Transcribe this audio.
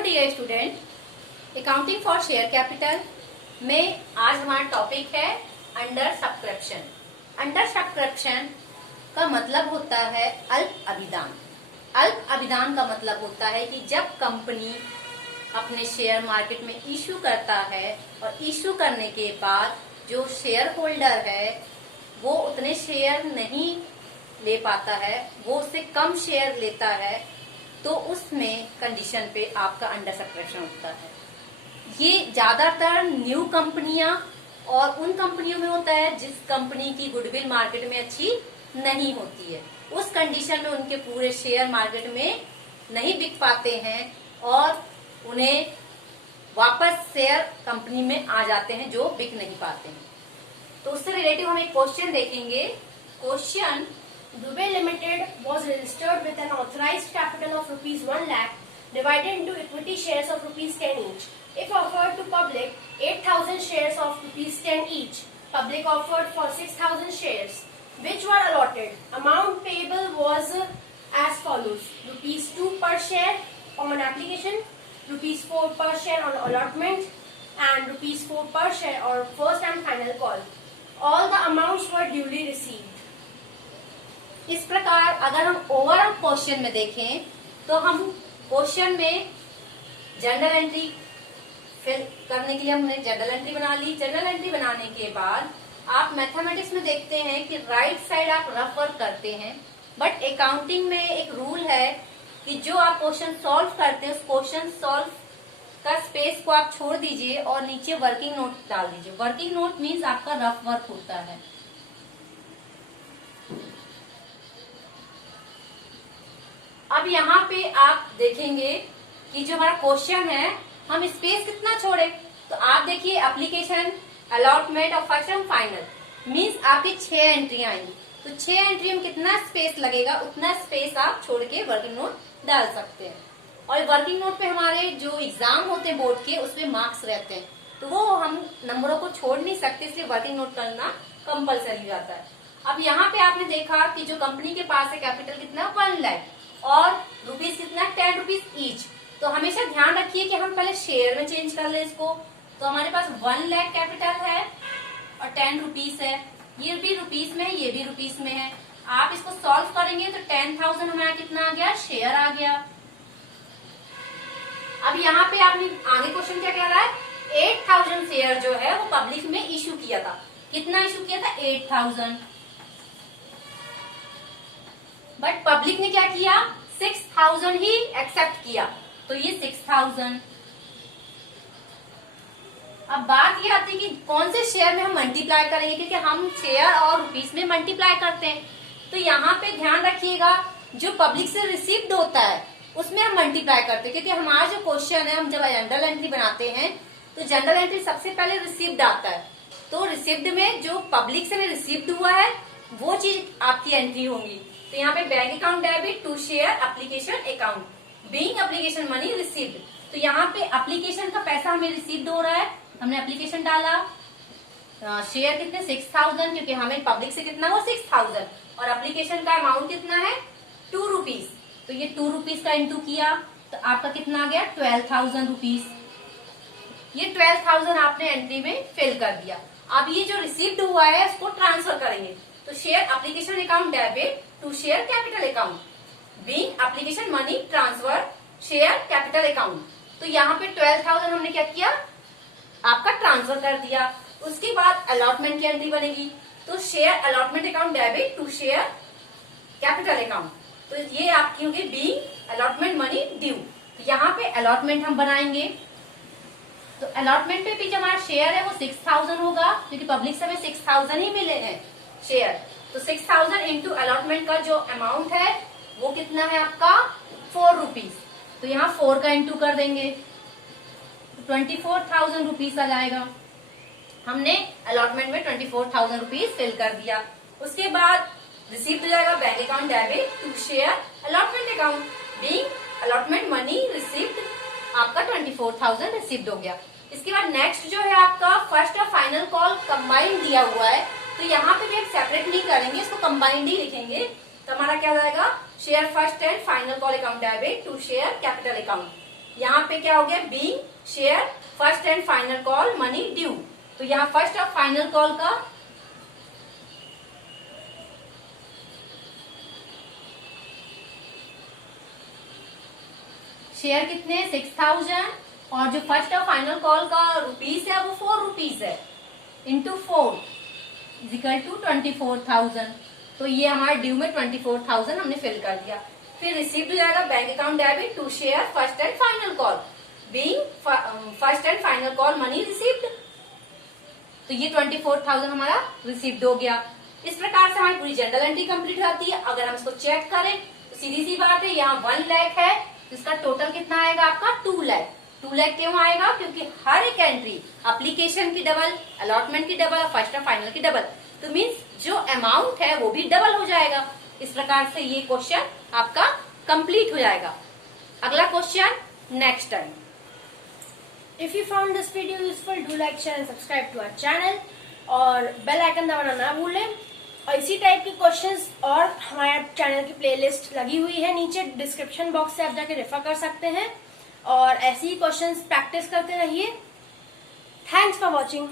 Hello dear student, accounting for share capital में आज हमारा टॉपिक है अंडर सब्सक्रिप्शन। अंडर सब्सक्रिप्शन का मतलब होता है अल्प अभिदान। अल्प अभिदान का मतलब होता है कि जब कंपनी अपने शेयर मार्केट में इश्यू करता है और इश्यू करने के बाद जो शेयर होल्डर है वो उतने शेयर नहीं ले पाता है, वो उससे कम शेयर लेता है, तो उसमें कंडीशन पे आपका अंडर सब्सक्रिप्शन होता है। ये ज्यादातर न्यू कंपनियां और उन कंपनियों में होता है जिस कंपनी की गुडविल मार्केट में अच्छी नहीं होती है। उस कंडीशन में उनके पूरे शेयर मार्केट में नहीं बिक पाते हैं और उन्हें वापस शेयर कंपनी में आ जाते हैं जो बिक नहीं पाते हैं। तो उससे रिलेटिव हम एक क्वेश्चन देखेंगे। Question, Dubey Limited was registered with an authorized capital of rupees 1 lakh divided into equity shares of rupees 10 each. If offered to public 8,000 shares of rupees 10 each, public offered for 6,000 shares, which were allotted. Amount payable was as follows: rupees 2 per share on application, rupees 4 per share on allotment, and rupees 4 per share on first and final call. All the amounts were duly received. इस प्रकार अगर हम overall question में देखें तो हम question में journal entry fill करने के लिए हमने जर्नल एंट्री बना ली। जर्नल एंट्री बनाने के बाद आप मैथमेटिक्स में देखते हैं कि राइट साइड आप रफ वर्क करते हैं, बट अकाउंटिंग में एक रूल है कि जो आप क्वेश्चन सॉल्व करते हैं उस क्वेश्चन सॉल्व का स्पेस को आप छोड़ दीजिए और नीचे वर्किंग नोट डाल दीजिए। वर्किंग नोट मीन्स आपका रफ वर्क होता है। अब यहाँ पे आप देखेंगे कि जो हमारा क्वेश्चन है हम स्पेस कितना छोड़े, तो आप देखिए एप्लीकेशन, अलॉटमेंट और फर्स्ट एंड फाइनल मीन्स आपकी 6 एंट्रियां आएंगी। तो 6 एंट्री में कितना स्पेस लगेगा उतना स्पेस आप छोड़ के वर्किंग नोट डाल सकते हैं। और वर्किंग नोट पे हमारे जो एग्जाम होते हैं बोर्ड के उसमें मार्क्स रहते हैं, तो वो हम नंबरों को छोड़ नहीं सकते, इसलिए वर्किंग नोट करना कंपलसरी हो जाता है। अब यहाँ पे आपने देखा कि जो कंपनी के पास है कैपिटल कितना 1 लाख और रुपीज कितना 10 रुपीज ईच। तो हमेशा ध्यान रखिए कि हम पहले शेयर में चेंज कर ले इसको। तो हमारे पास 1 लाख कैपिटल है और 10 रुपीज है, ये भी रुपीज में है, ये भी रुपीज में है। आप इसको सॉल्व करेंगे तो 10,000 हमारा कितना आ गया, शेयर आ गया। अब यहाँ पे आपने आगे क्वेश्चन क्या कह रहा है, 8,000 शेयर जो है वो पब्लिक में इश्यू किया था। कितना इश्यू किया था, 8,000। बट पब्लिक ने क्या किया, 6,000 ही एक्सेप्ट किया, तो ये 6,000। अब बात ये आती है कि कौन से शेयर में हम मल्टीप्लाई करेंगे, क्योंकि हम शेयर और रुपीस में मल्टीप्लाई करते हैं। तो यहाँ पे ध्यान रखिएगा जो पब्लिक से रिसीव्ड होता है उसमें हम मल्टीप्लाई करते हैं, क्योंकि हमारा जो क्वेश्चन है हम जब जनरल एंट्री बनाते हैं तो जनरल एंट्री सबसे पहले रिसीव्ड आता है। तो रिसीव्ड में जो पब्लिक से रिसीव्ड हुआ है वो चीज आपकी एंट्री होंगी। तो यहाँ पे bank account debit to share application account being application money received. तो यहाँ पे एप्लीकेशन का पैसा हमें रिसीव्ड हो रहा है, हमने एप्लीकेशन डाला। शेयर कितने 6,000, क्योंकि हमें पब्लिक से कितना वो 6,000 और एप्लीकेशन का अमाउंट कितना है 2 रुपीज। तो ये 2 रुपीज का इंटू किया तो आपका कितना आ गया 12,000 रुपीज। ये 12,000 आपने एंट्री में फिल कर दिया। अब ये जो रिसीव्ड हुआ है उसको ट्रांसफर करेंगे। तो share application account debit to share capital account being application money transfer share capital account. तो यहाँ पे 12,000 हमने क्या किया, आपका ट्रांसफर कर दिया। उसके बाद अलॉटमेंट की एंट्री बनेगी। तो share allotment account debit to share capital account, तो ये आपकी होगी बीइंग अलॉटमेंट मनी ड्यू। यहाँ पे अलॉटमेंट हम बनाएंगे। तो अलॉटमेंट पे भी जो हमारा शेयर है वो 6,000 होगा, क्योंकि पब्लिक से हमें 6,000 ही मिले हैं शेयर। तो 6,000 इंटू अलॉटमेंट का जो अमाउंट है वो कितना है आपका 4 रुपीज। तो यहाँ 4 का इंटू कर देंगे तो 24,000 रुपीज आ जाएगा। हमने अलॉटमेंट में 24,000 रुपीज फिल कर दिया। उसके बाद रिसीव्ड हो जाएगा bank account debit to share allotment account being allotment money received, आपका 24,000 रिसीव्ड हो गया। इसके बाद नेक्स्ट जो है आपका फर्स्ट और फाइनल कॉल कंबाइंड दिया हुआ है, तो यहाँ पे भी एक सेपरेटली करेंगे, इसको कंबाइंड ही लिखेंगे। तो हमारा क्या जाएगा, share first and final call account debit to share capital account. यहाँ पे क्या हो गया, being share first and final call money due. तो यहाँ फर्स्ट और फाइनल कॉल का शेयर कितने, 6000, और जो फर्स्ट और फाइनल कॉल का रुपीस है वो 4 रुपीज है, इंटू 4 इजिकल टू 24,000। तो ये हमारे ड्यू में 24,000 हमने फिल कर दिया। फिर रिसीव्ड हो जाएगा bank account debit to share first and final call, being first and final call money received. तो ये 24,000 हमारा रिसीव्ड हो गया। इस प्रकार से हमारी पूरी जनरल एंट्री कंप्लीट हो जाती है। अगर हम इसको चेक करें तो सीधी सी बात है, यहाँ 1 लाख है, इसका टोटल कितना आएगा आपका 2 लाख। 2 लाख क्यों आएगा, क्योंकि हर एक एंट्री एप्लीकेशन की डबल, अलॉटमेंट की डबल, फर्स्ट और फाइनल की डबल, तो मीन्स जो अमाउंट है वो भी डबल हो जाएगा। इस प्रकार से ये क्वेश्चन आपका कंप्लीट हो जाएगा। अगला question next time. If you found this video useful, do like, share and subscribe to our channel और बेल आइकन दबाना ना भूलें। और इसी टाइप के क्वेश्चंस और हमारे चैनल की प्लेलिस्ट लगी हुई है नीचे डिस्क्रिप्शन बॉक्स से, आप जाके रेफर कर सकते हैं और ऐसे ही क्वेश्चंस प्रैक्टिस करते रहिए। Thanks for watching.